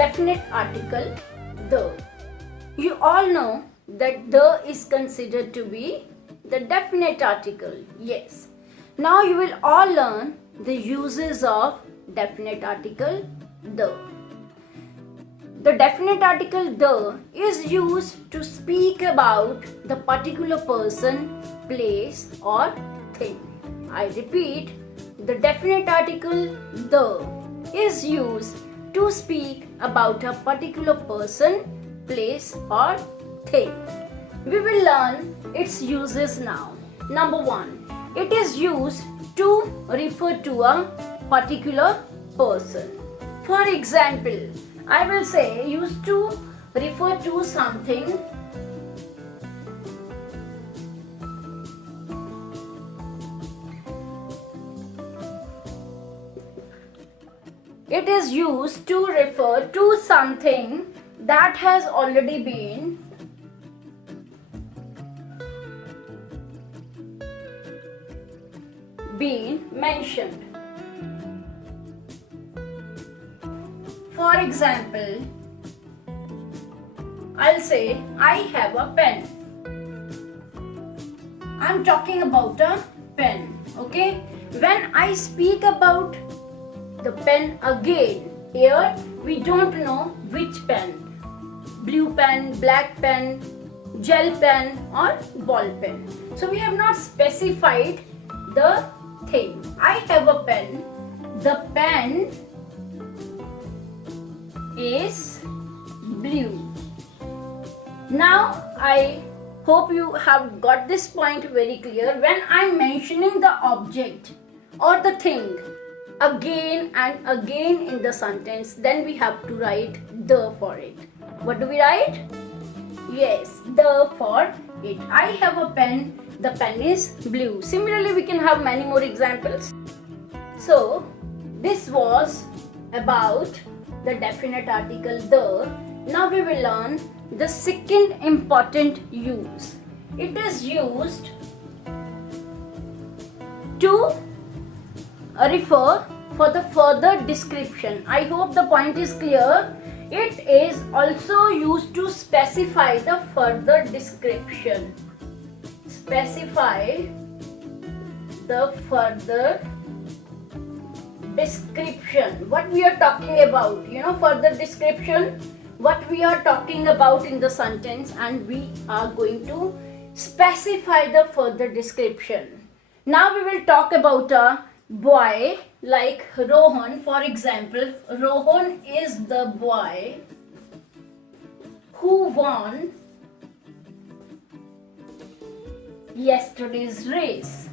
definite article the. You all know that the is considered to be the definite article. Yes. Now you will all learn the uses of definite article the. The definite article the is used to speak about the particular person, place or thing. I repeat, the definite article the is used to speak about a particular person, place or thing. We will learn its uses now. Number 1. It is used to refer to a particular person. For example, I will say used to refer to something it is used to refer to something that has already been mentioned. For example, I'll say I have a pen. I'm talking about a pen. Okay? When I speak about the pen again, here we don't know which pen. Blue pen, black pen, gel pen or ball pen. So we have not specified the thing. I have a pen. The pen is blue. Now I hope you have got this point very clear. When I'm mentioning the object or the thing again and again in the sentence, then we have to write the for it. What do we write? Yes, the for it. I have a pen. The pen is blue. Similarly, we can have many more examples. So, this was about the definite article the. Now we will learn the second important use. It is used to refer for the further description. I hope the point is clear. It is also used to specify the further description. Specify the further description. What we are talking about, further description, what we are talking about in the sentence, and we are going to specify the further description. Now we will talk about a boy like Rohan. For example, Rohan is the boy who won yesterday's race.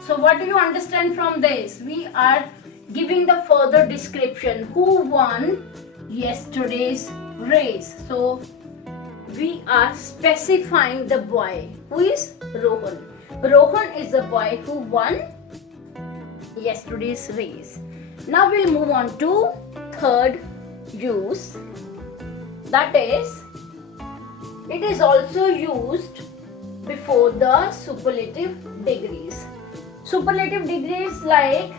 So what do you understand from this? We are giving the further description. Who won yesterday's race? So we are specifying the boy. Who is Rohan? Rohan is the boy who won yesterday's race. Now we'll move on to third use. That is, it is also used before the superlative degrees. Superlative degrees like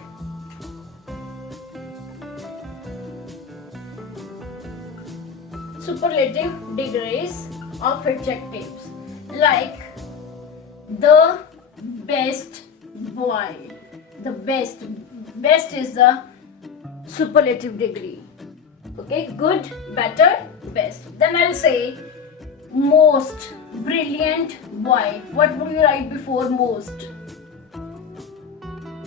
superlative degrees of adjectives like the best boy. The best is the superlative degree. Okay, good, better, best. Then I'll say most brilliant boy. What would you write before most?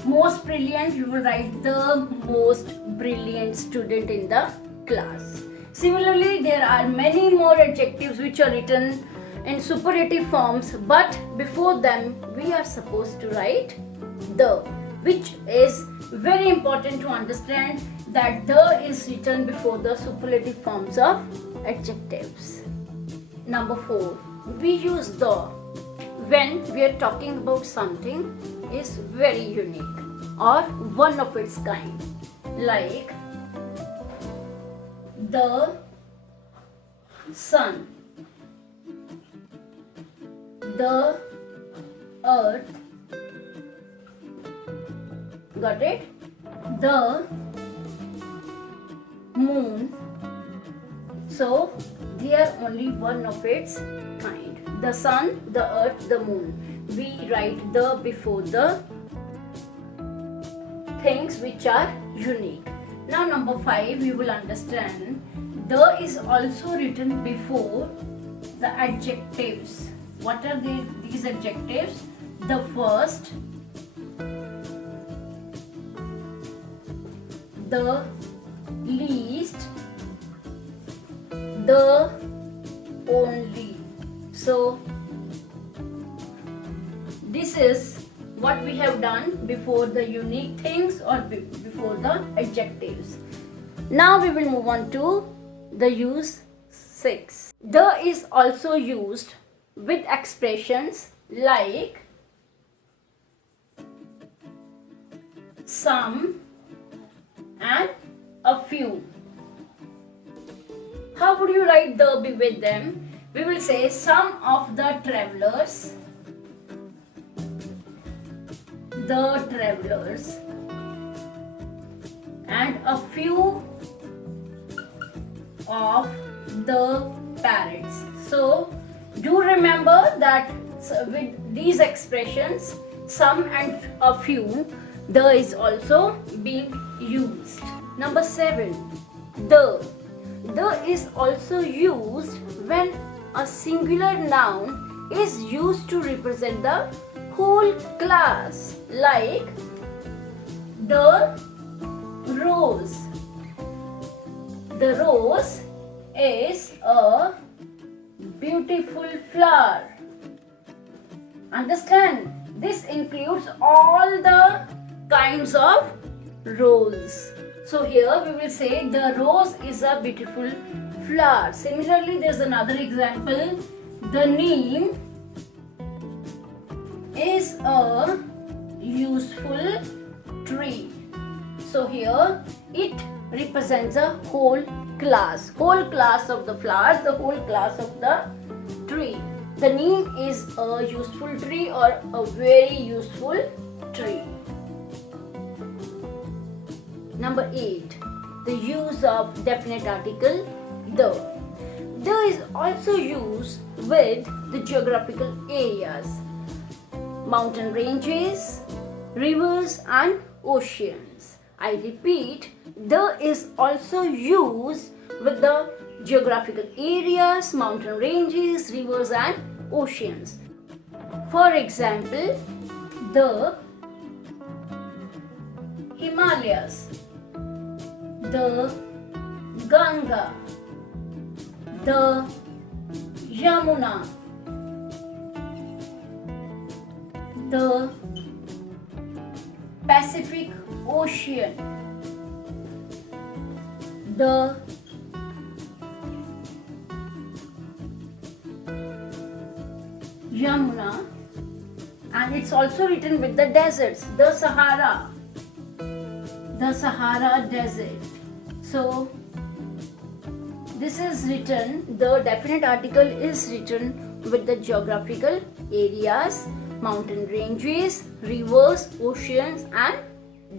Most brilliant, you will write the most brilliant student in the class. Similarly, there are many more adjectives which are written in superlative forms, but before them we are supposed to write the, which is very important to understand that the is written before the superlative forms of adjectives. Number 4, we use the when we are talking about something is very unique or one of its kind, like the sun, the earth, got it? The moon, So they are only one of its kind. The sun, the earth, the moon. We write the before the things which are unique. Now number 5, you will understand the is also written before the adjectives. What are these adjectives? The first, the least, the only. So this is what we have done before the unique things or before the adjectives. Now we will move on to the use 6. The is also used with expressions like some and a few. How would you write the with them? We will say some of the travelers, and a few of the parrots. So do remember that with these expressions, some and a few, the is also being used. Number 7, the is also used when a singular noun is used to represent the whole class, like the rose. The rose is a beautiful flower. Understand? This includes all the kinds of rose. So here we will say the rose is a beautiful flower. Similarly, there is another example. The neem is a useful tree. So here it represents a whole class of the flowers, the whole class of the tree. The neem is a useful tree or a very useful tree. Number 8, the use of definite article the. The is also used with the geographical areas, mountain ranges, rivers and oceans. I repeat, the is also used with the geographical areas, mountain ranges, rivers and oceans. For example, the Himalayas, the Ganga, the Yamuna, the Pacific Ocean, the Yamuna, and it's also written with the deserts, the Sahara Desert. So this is written, the definite article is written with the geographical areas, mountain ranges, rivers, oceans and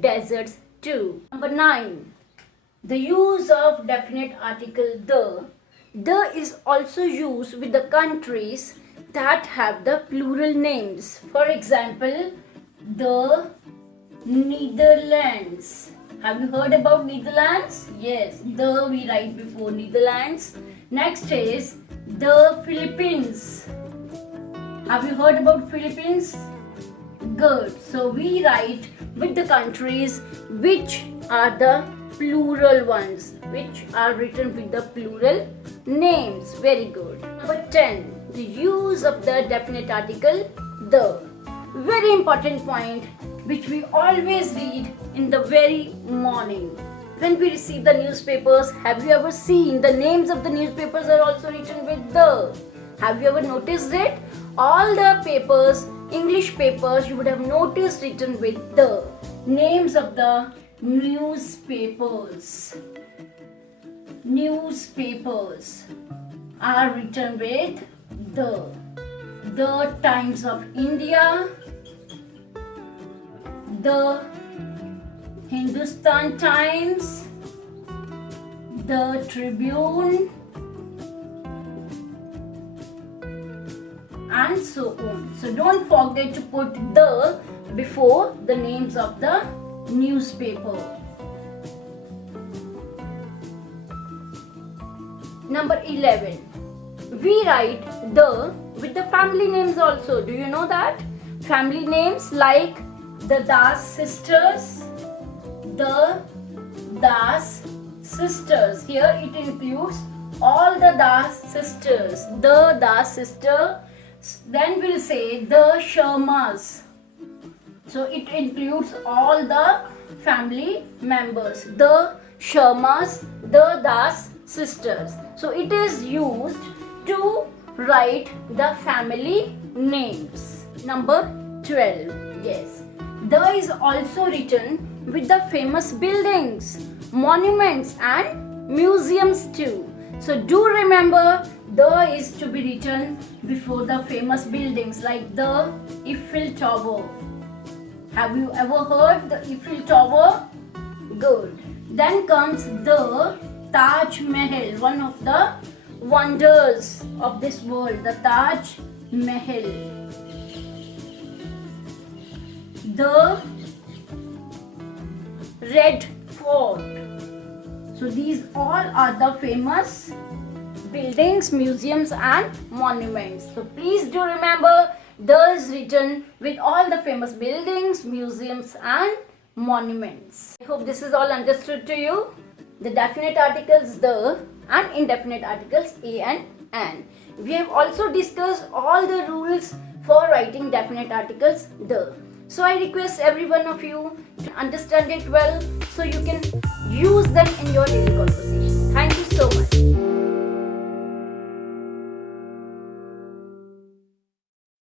deserts too. Number 9, the use of definite article the. The is also used with the countries that have the plural names. For example, the Netherlands. Have you heard about Netherlands? Yes, the we write before Netherlands. Next is the Philippines. Have you heard about Philippines? Good. So we write with the countries which are the plural ones, which are written with the plural names. Very good. Number 10, the use of the definite article the. Very important point which we always read in the very morning. When we receive the newspapers, have you ever seen the names of the newspapers are also written with the? Have you ever noticed it? All the papers, English papers, you would have noticed written with the. Names of the newspapers. Newspapers are written with the. The Times of India, the Hindustan Times, the Tribune, and so on. So don't forget to put the before the names of the newspaper. Number 11. We write the with the family names also. Do you know that? Family names like the Das sisters, the Das sisters. Here it includes all the Das sisters, the Das sister. Then we'll say the Sharmas. So it includes all the family members, the Sharmas, the Das sisters. So it is used to write the family names. Number 12. Yes. The is also written with the famous buildings, monuments and museums too. So do remember the is to be written before the famous buildings like the Eiffel Tower. Have you ever heard the Eiffel Tower? Good. Then comes the Taj Mahal, one of the wonders of this world, the Taj Mahal. The Red Fort. So these all are the famous buildings, museums and monuments. So please do remember the is written with all the famous buildings, museums and monuments. I hope this is all understood to you. The definite articles the and indefinite articles a and an. We have also discussed all the rules for writing definite articles the. So I request every one of you to understand it well so you can use them in your daily